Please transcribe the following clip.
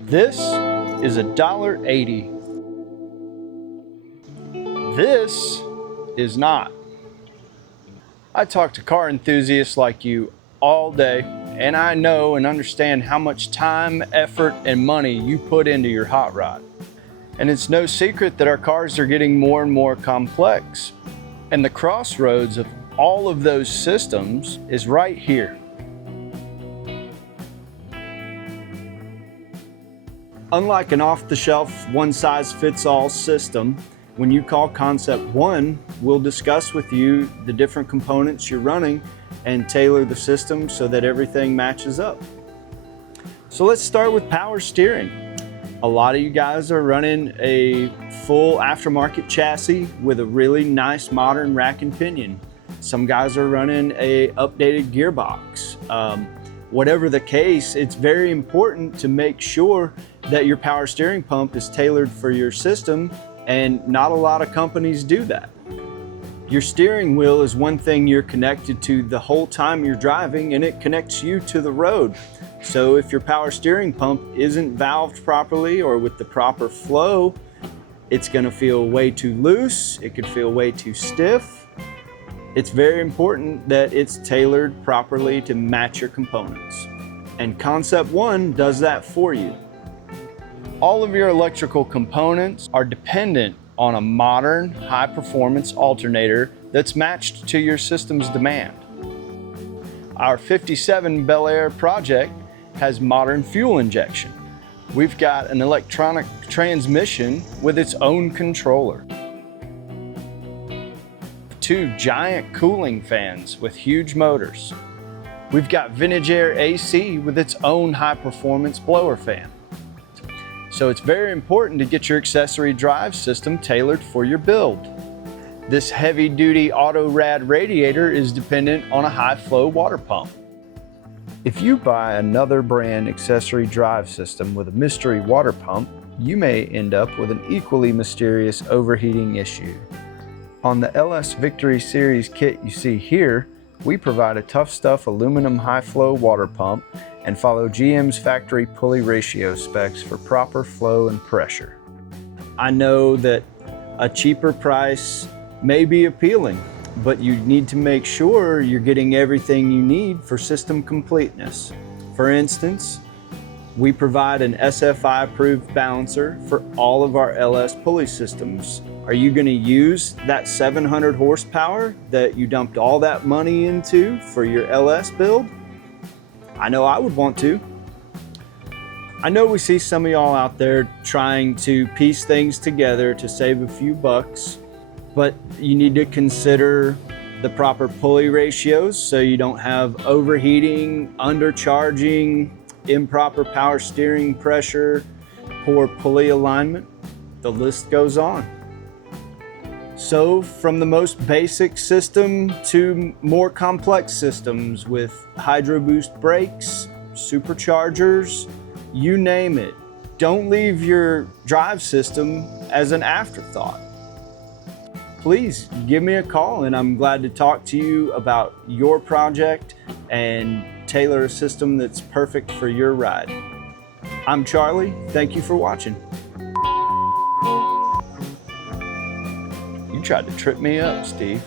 This is $1.80. This is not. I talk to car enthusiasts like you all day, and I know and understand how much time, effort, and money you put into your hot rod. And it's no secret that our cars are getting more and more complex. And the crossroads of all of those systems is right here. Unlike an off-the-shelf, one-size-fits-all system, when you call Concept One, we'll discuss with you the different components you're running and tailor the system so that everything matches up. So let's start with power steering. A lot of you guys are running a full aftermarket chassis with a really nice modern rack and pinion. Some guys are running a updated gearbox. Whatever the case, it's very important to make sure that your power steering pump is tailored for your system, and not a lot of companies do that. Your steering wheel is one thing you're connected to the whole time you're driving, and it connects you to the road. So if your power steering pump isn't valved properly or with the proper flow, it's gonna feel way too loose, it could feel way too stiff. It's very important that it's tailored properly to match your components. And Concept One does that for you. All of your electrical components are dependent on a modern, high-performance alternator that's matched to your system's demand. Our 57 Bel Air project has modern fuel injection. We've got an electronic transmission with its own controller. 2 giant cooling fans with huge motors. We've got Vintage Air AC with its own high-performance blower fan. So it's very important to get your accessory drive system tailored for your build. This heavy-duty auto rad radiator is dependent on a high-flow water pump. If you buy another brand accessory drive system with a mystery water pump, you may end up with an equally mysterious overheating issue. On the LS Victory Series kit you see here, we provide a Tough Stuff aluminum high-flow water pump and follow GM's factory pulley ratio specs for proper flow and pressure. I know that a cheaper price may be appealing, but you need to make sure you're getting everything you need for system completeness. For instance, we provide an SFI approved balancer for all of our LS pulley systems. Are you going to use that 700 horsepower that you dumped all that money into for your LS build? I know I would want to. I know we see some of y'all out there trying to piece things together to save a few bucks, but you need to consider the proper pulley ratios so you don't have overheating, undercharging, improper power steering pressure, poor pulley alignment. The list goes on. So from the most basic system to more complex systems with hydro boost brakes, superchargers, you name it. Don't leave your drive system as an afterthought. Please give me a call and I'm glad to talk to you about your project and tailor a system that's perfect for your ride. I'm Charlie, thank you for watching. You tried to trip me up, Steve.